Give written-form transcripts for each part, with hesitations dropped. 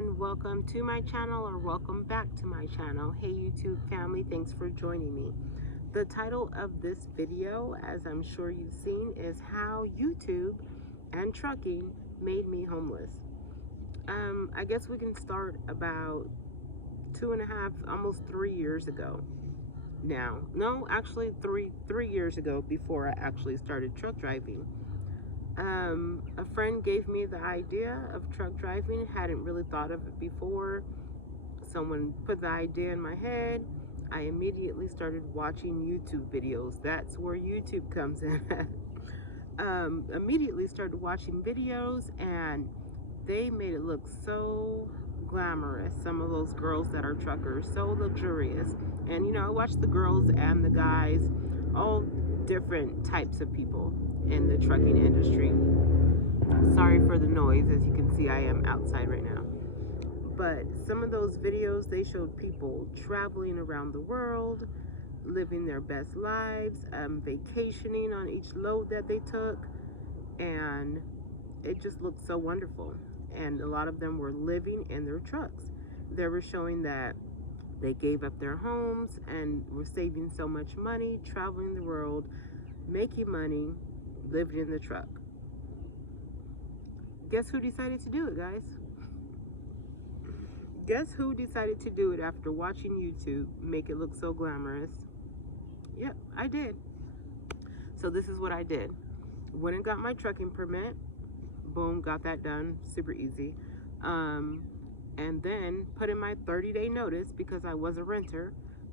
everyone, welcome to my channel or welcome back to my channel. Hey YouTube family, thanks for joining me. The title of this video, as I'm sure you've seen, is how YouTube and trucking made me homeless. I guess we can start about 2.5, almost 3 years ago now. No, actually three years ago, before I actually started truck driving. A friend gave me the idea of truck driving. Hadn't really thought of it before. Someone put the idea in my head. I immediately started watching YouTube videos. That's where YouTube comes in. Immediately started watching videos, and they made it look so glamorous. Some of those girls that are truckers, so luxurious. And you know, I watched the girls and the guys, all different types of people in the trucking industry. Sorry for the noise. As you can see, I am outside right now. But some of those videos, they showed people traveling around the world, living their best lives, vacationing on each load that they took, and it just looked so wonderful. And a lot of them were living in their trucks. They were showing that they gave up their homes and were saving so much money, traveling the world, making money, living in the truck. Guess who decided to do it, guys? Guess who decided to do it after watching YouTube make it look so glamorous? Yep, I did. So this is what I did. Went and got my trucking permit. Boom, got that done. Super easy. And then put in my 30-day notice, because I was a renter.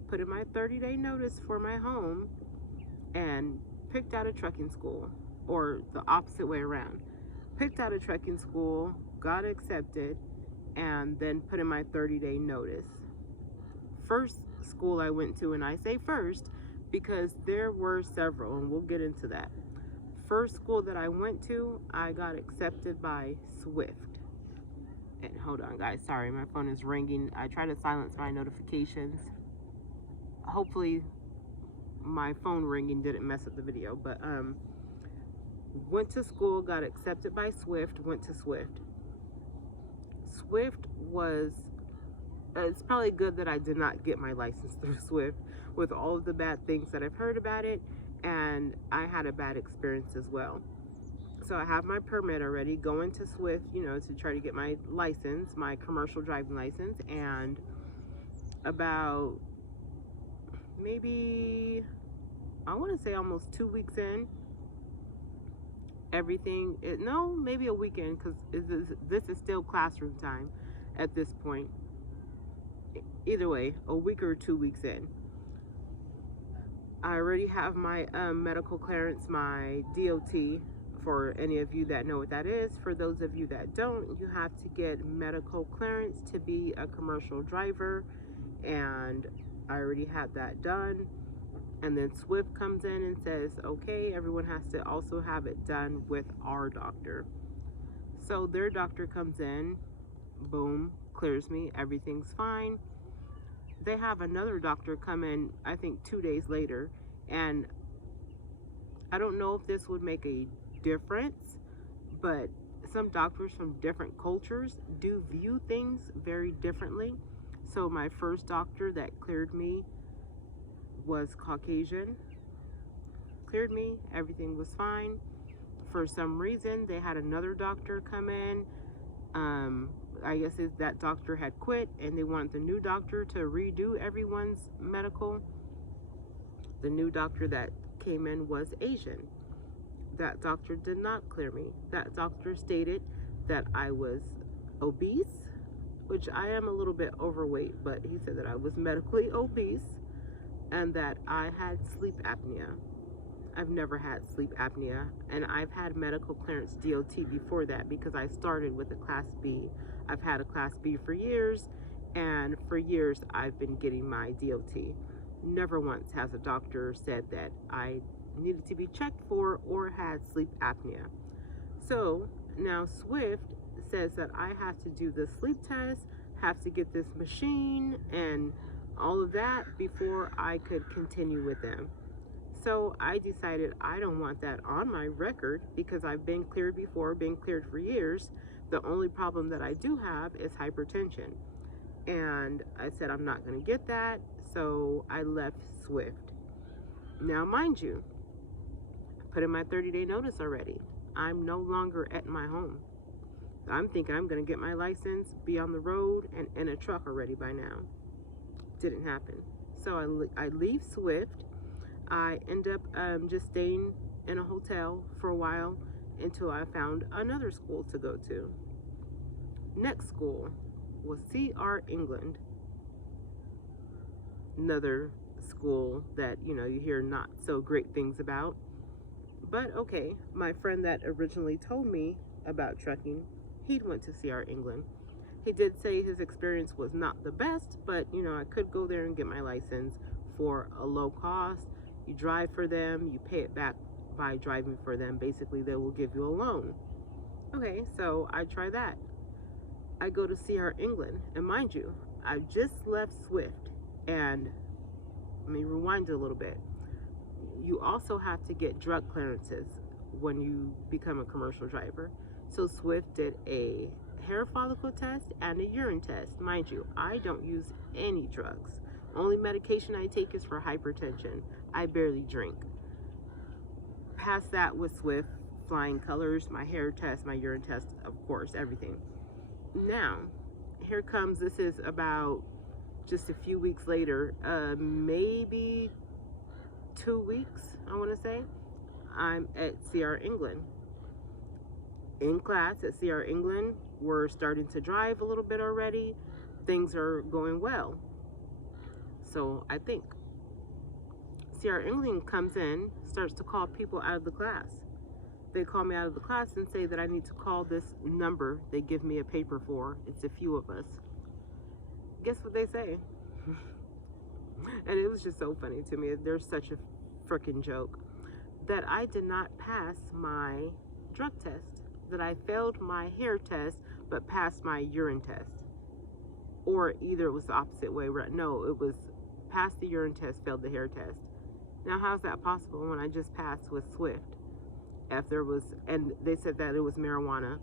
Put in my 30-day notice for my home and picked out a trucking school, or the opposite way around. Picked out a trucking school, got accepted, and then put in my 30-day notice. First school I went to, and I say first because there were several, and we'll get into that. First school that I went to, I got accepted by Swift. And hold on, guys, sorry, my phone is ringing. I try to silence my notifications. Hopefully my phone ringing didn't mess up the video, but went to school, got accepted by Swift, went to Swift. Swift was, it's probably good that I did not get my license through Swift, with all of the bad things that I've heard about it, and I had a bad experience as well. So I have my permit already, going to Swift, you know, to try to get my license, my commercial driving license, and about maybe, I want to say almost 2 weeks in, everything, no, maybe a weekend, because this is still classroom time at this point. Either way, a week or 2 weeks in, I already have my medical clearance, my DOT. For any of you that know what that is. For those of you that don't, you have to get medical clearance to be a commercial driver, and I already had that done. And then Swift comes in and says, okay, everyone has to also have it done with our doctor. So their doctor comes in, boom, clears me, everything's fine. They have another doctor come in, I think 2 days later, and I don't know if this would make a difference, but some doctors from different cultures do view things very differently. So my first doctor that cleared me was Caucasian, cleared me, everything was fine. For some reason, they had another doctor come in. I guess that doctor had quit, and they wanted the new doctor to redo everyone's medical. The new doctor that came in was Asian. That doctor did not clear me. That doctor stated that I was obese, which I am a little bit overweight, but he said that I was medically obese and that I had sleep apnea. I've never had sleep apnea, and I've had medical clearance DOT before that, because I started with a Class B. I've had a Class B for years, and for years I've been getting my DOT. Never once has a doctor said that I needed to be checked for or had sleep apnea. So now Swift says that I have to do the sleep test, have to get this machine and all of that before I could continue with them. So I decided I don't want that on my record, because I've been cleared before, been cleared for years, The only problem that I do have is hypertension. And I said, I'm not going to get that. So I left Swift. Now, mind you, I put in my 30-day notice already. I'm no longer at my home. I'm thinking I'm going to get my license, be on the road, and in a truck already by now. Didn't happen. So I leave Swift. I end up just staying in a hotel for a while until I found another school to go to. Next school was CR England. Another school that, you hear not so great things about. But okay, my friend that originally told me about trucking, he went to CR England. He did say his experience was not the best, but I could go there and get my license for a low cost. You drive for them, you pay it back by driving for them. Basically, they will give you a loan. Okay, so I try that. I go to CR England, and mind you, I just left Swift, and let me rewind a little bit. You also have to get drug clearances when you become a commercial driver. So Swift did a hair follicle test and a urine test. Mind you, I don't use any drugs. Only medication I take is for hypertension. I barely drink. Past that with Swift, flying colors, my hair test, my urine test, of course, everything. Now, here comes, this is about just a few weeks later, maybe 2 weeks, I want to say, I'm at CR England. In class at CR England, we're starting to drive a little bit already. Things are going well. So I think CR England comes in, starts to call people out of the class. They call me out of the class and say that I need to call this number they give me a paper for. It's a few of us. Guess what they say? And it was just so funny to me. There's such a freaking joke. That I did not pass my drug test. That I failed my hair test, but passed my urine test. Or either it was the opposite way. No, it was passed the urine test, failed the hair test. Now, how's that possible when I just passed with Swift? If there was, and they said that it was marijuana.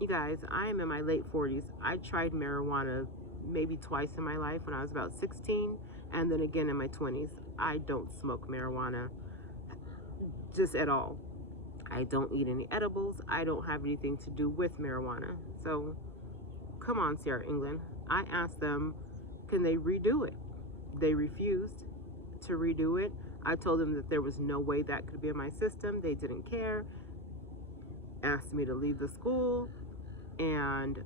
You guys, I am in my late 40s. I tried marijuana maybe twice in my life when I was about 16, and then again in my 20s. I don't smoke marijuana, just at all. I don't eat any edibles. I don't have anything to do with marijuana. So, come on, CR England. I asked them, can they redo it? They refused to redo it. I told them that there was no way that could be in my system. They didn't care. Asked me to leave the school. And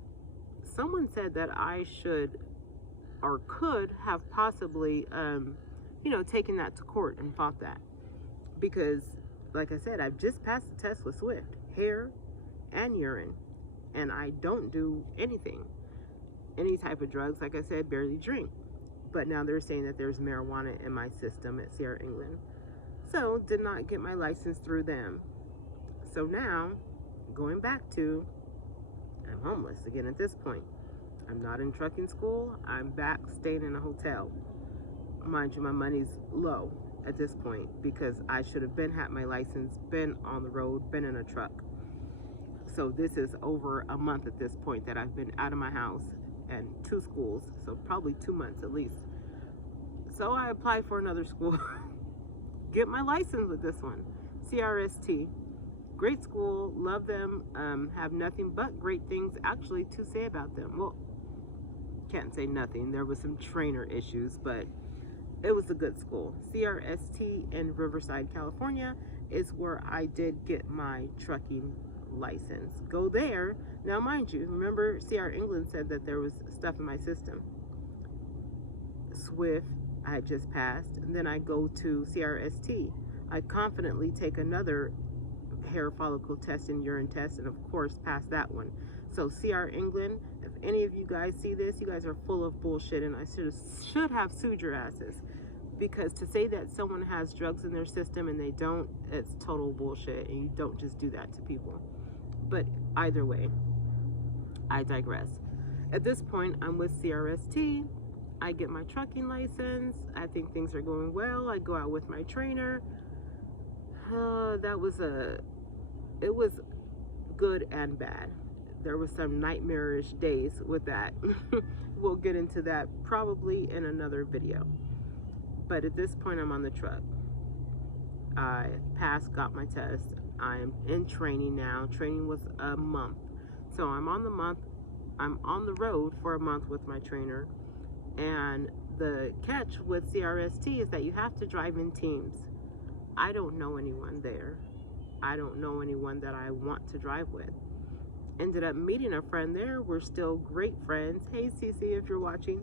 someone said that I should or could have possibly, taken that to court and fought that. Because, like I said, I've just passed the test with Swift, hair and urine. And I don't do anything. Any type of drugs, like I said, barely drink. But now they're saying that there's marijuana in my system at CR England. So, did not get my license through them. So now, going back to, I'm homeless again at this point. I'm not in trucking school. I'm back staying in a hotel. Mind you, my money's low at this point because I should have been had my license, been on the road, been in a truck. So this is over a month at this point that I've been out of my house and 2 schools, so probably 2 months at least. So I applied for another school, get my license with this one, CRST. Great school, love them, have nothing but great things actually to say about them. Well, can't say nothing. There was some trainer issues, but it was a good school. CRST in Riverside, California is where I did get my trucking license. Go there. Now, mind you, remember CR England said that there was stuff in my system. Swift, I had just passed. And then I go to CRST. I confidently take another hair follicle test and urine test, and of course pass that one. So CR England, if any of you guys see this, you guys are full of bullshit, and I should have sued your asses, because to say that someone has drugs in their system and they don't, it's total bullshit, and you don't just do that to people. But either way, I digress. At this point, I'm with CRST. I get my trucking license. I think things are going well. I go out with my trainer. It was good and bad. there was some nightmarish days with that. We'll get into that probably in another video. But at this point, I'm on the truck. I passed, got my test. I'm in training now. Training was a month. So I'm on the road for a month with my trainer. And the catch with CRST is that you have to drive in teams. I don't know anyone there. I don't know anyone that I want to drive with. Ended up meeting a friend there. We're still great friends. Hey, Cece, if you're watching.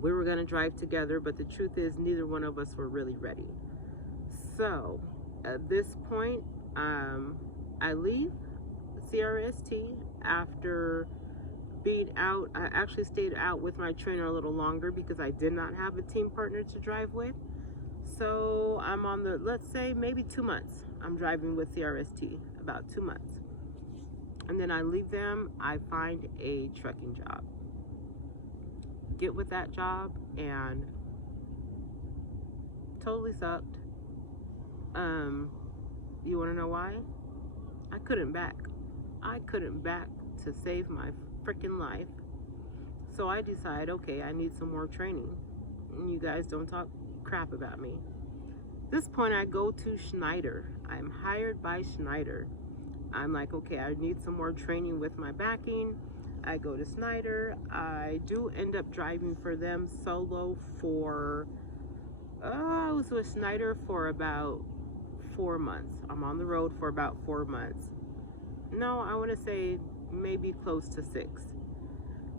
We were going to drive together, but the truth is neither one of us were really ready. So at this point, I leave CRST after being out. I actually stayed out with my trainer a little longer because I did not have a team partner to drive with. So I'm on the, let's say maybe 2 months. I'm driving with CRST, about 2 months. And then I leave them, I find a trucking job. Get with that job and totally sucked. You want to know why? I couldn't back to save my freaking life. So I decide, okay, I need some more training. You guys don't talk crap about me. At this point, I go to Schneider. I'm hired by Schneider. I'm like, okay, I need some more training with my backing. I go to Schneider. I do end up driving for them solo for, I was with Schneider for about 4 months. I'm on the road for about 4 months. No, I want to say maybe close to 6.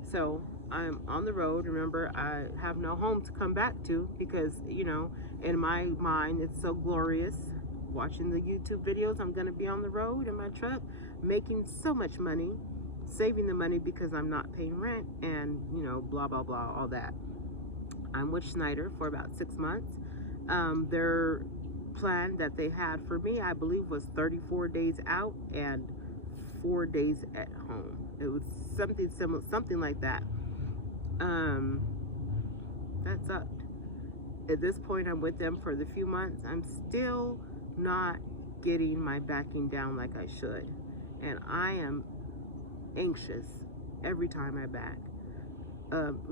So I'm on the road. Remember, I have no home to come back to because, you know, in my mind, it's so glorious. Watching the YouTube videos, I'm going to be on the road in my truck, making so much money, saving the money because I'm not paying rent and, you know, blah, blah, blah, all that. I'm with Schneider for about 6 months. Their plan that they had for me, I believe, was 34 days out and 4 days at home. It was something similar, something like that. That sucked. At this point, I'm with them for the few months. I'm still not getting my backing down like I should. And I am anxious every time I back.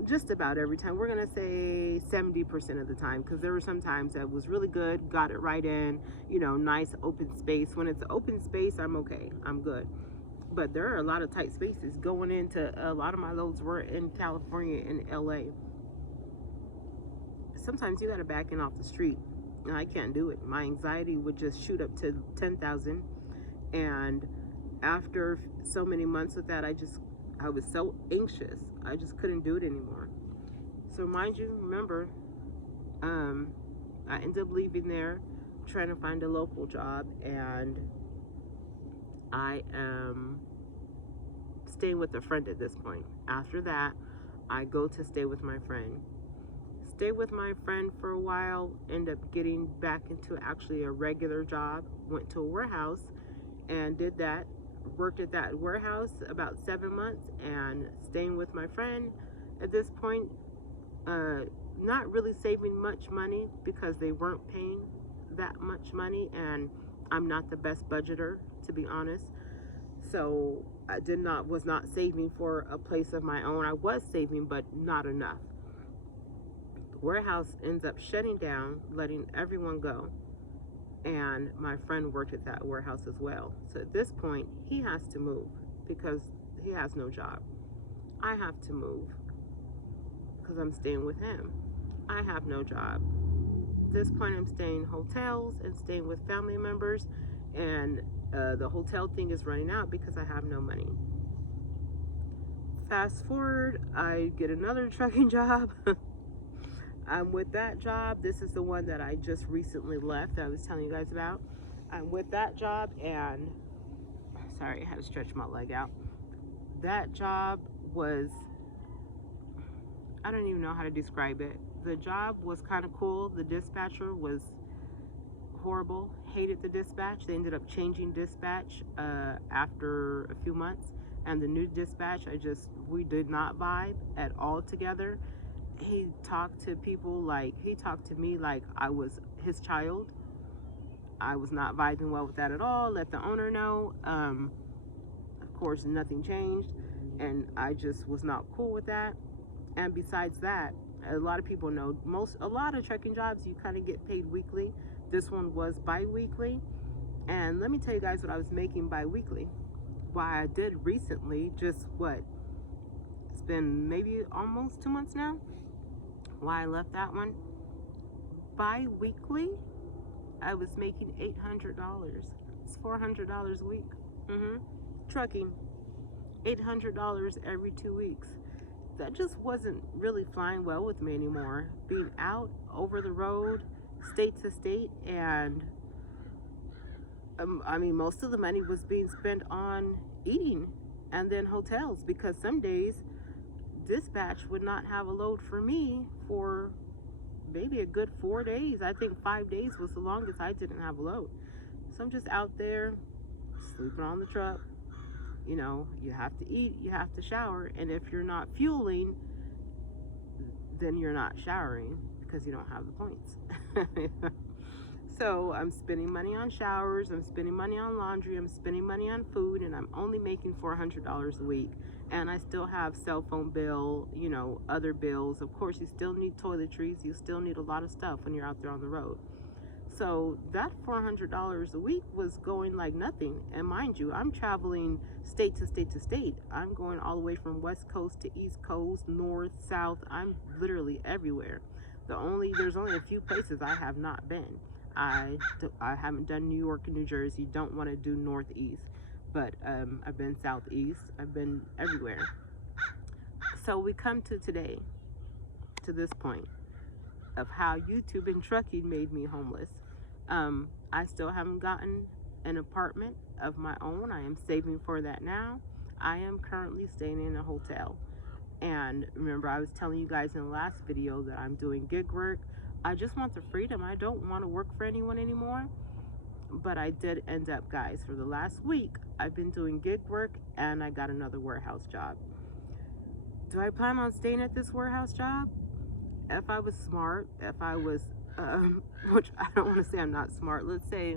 Just about every time. We're going to say 70% of the time, because there were some times that was really good, got it right in, you know, nice open space. When it's open space, I'm okay. I'm good. But there are a lot of tight spaces going into, a lot of my loads were in California and LA. Sometimes you got to back in off the street. And I can't do it. My anxiety would just shoot up to 10,000. And after so many months with that, I was so anxious. I just couldn't do it anymore. So mind you, remember, I ended up leaving there, trying to find a local job, and I am staying with a friend at this point. After that, I go to stay with my friend. Stay with my friend for a while, end up getting back into actually a regular job, went to a warehouse and did that. Worked at that warehouse about 7 months and staying with my friend at this point, not really saving much money because they weren't paying that much money, and I'm not the best budgeter, to be honest. So I was not saving for a place of my own. I was saving, but not enough. The warehouse ends up shutting down, letting everyone go. And my friend worked at that warehouse as well. So at this point, he has to move because he has no job. I have to move because I'm staying with him. I have no job. At this point, I'm staying in hotels and staying with family members, and the hotel thing is running out because I have no money. Fast forward, I get another trucking job. I'm with that job. This is the one that I just recently left that I was telling you guys about. I'm with that job, and sorry, I had to stretch my leg out. That job was, I don't even know how to describe it. The job was kind of cool. The dispatcher was horrible. Hated the dispatch. They ended up changing dispatch after a few months, and the new dispatch, we did not vibe at all together. He talked to people like, he talked to me like I was his child. I was not vibing well with that at all. Let the owner know. course, nothing changed, and I just was not cool with that. And besides that, a lot of people know a lot of trucking jobs, you kind of get paid weekly. This one was bi-weekly. And let me tell you guys what I was making bi-weekly. Why I did recently, just what, it's been maybe almost 2 months now, why I left that one. Bi-weekly, I was making $800. It's $400 a week. Trucking, $800 every 2 weeks. That just wasn't really flying well with me anymore. Being out over the road, state to state, and I mean, most of the money was being spent on eating and then hotels, because some days dispatch would not have a load for me for maybe a good 4 days. I think 5 days was the longest I didn't have a load. So I'm just out there sleeping on the truck. You know, you have to eat, you have to shower, and if you're not fueling, then you're not showering because you don't have the points. So I'm spending money on showers, I'm spending money on laundry, I'm spending money on food, and I'm only making $400 a week. And I still have cell phone bill, you know, other bills. Of course, you still need toiletries, you still need a lot of stuff when you're out there on the road. So that $400 a week was going like nothing. And mind you, I'm traveling state to state to state. I'm going all the way from West Coast to East Coast, North, South. I'm literally everywhere. There's only a few places I have not been. I haven't done New York and New Jersey. Don't want to do Northeast, but I've been Southeast. I've been everywhere. So we come to today, to this point of how YouTube and trucking made me homeless. I still haven't gotten an apartment of my own. I am saving for that now. I am currently staying in a hotel. And remember, I was telling you guys in the last video that I'm doing gig work. I just want the freedom. I don't want to work for anyone anymore. But I did end up, guys, for the last week, I've been doing gig work and I got another warehouse job. Do I plan on staying at this warehouse job? If I was smart, if I was, which I don't want to say I'm not smart, let's say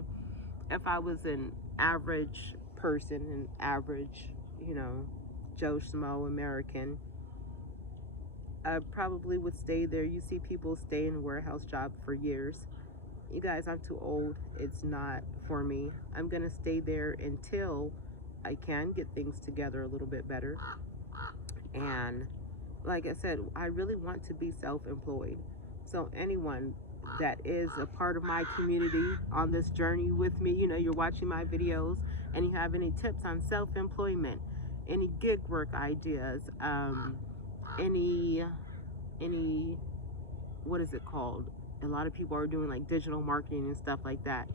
if I was an average person, an average, you know, Joe Schmo American, I probably would stay there. You see people stay in a warehouse job for years. You guys, I'm too old. It's not for me. I'm going to stay there until I can get things together a little bit better. And like I said, I really want to be self-employed. So anyone that is a part of my community on this journey with me, you know, you're watching my videos and you have any tips on self-employment, any gig work ideas, any, what is it called? A lot of people are doing like digital marketing and stuff like that.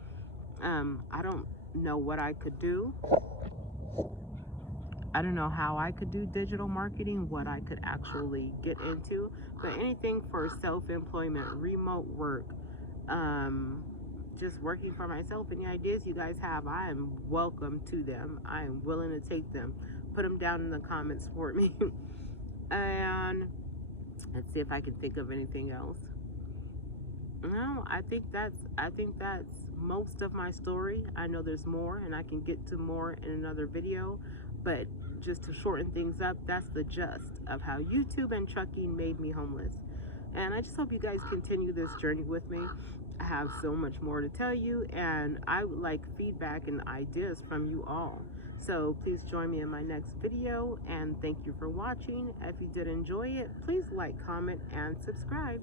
I don't know what I could do. I don't know how I could do digital marketing, what I could actually get into, but anything for self-employment, remote work, just working for myself. Any ideas you guys have, I am welcome to them. I am willing to take them. Put them down in the comments for me. And let's see if I can think of anything else. No, I think that's most of my story. I know there's more and I can get to more in another video, but just to shorten things up, that's the gist of how YouTube and trucking made me homeless. And I just hope you guys continue this journey with me. I have so much more to tell you, and I would like feedback and ideas from you all. So please join me in my next video, and thank you for watching. If you did enjoy it, please like, comment, and subscribe.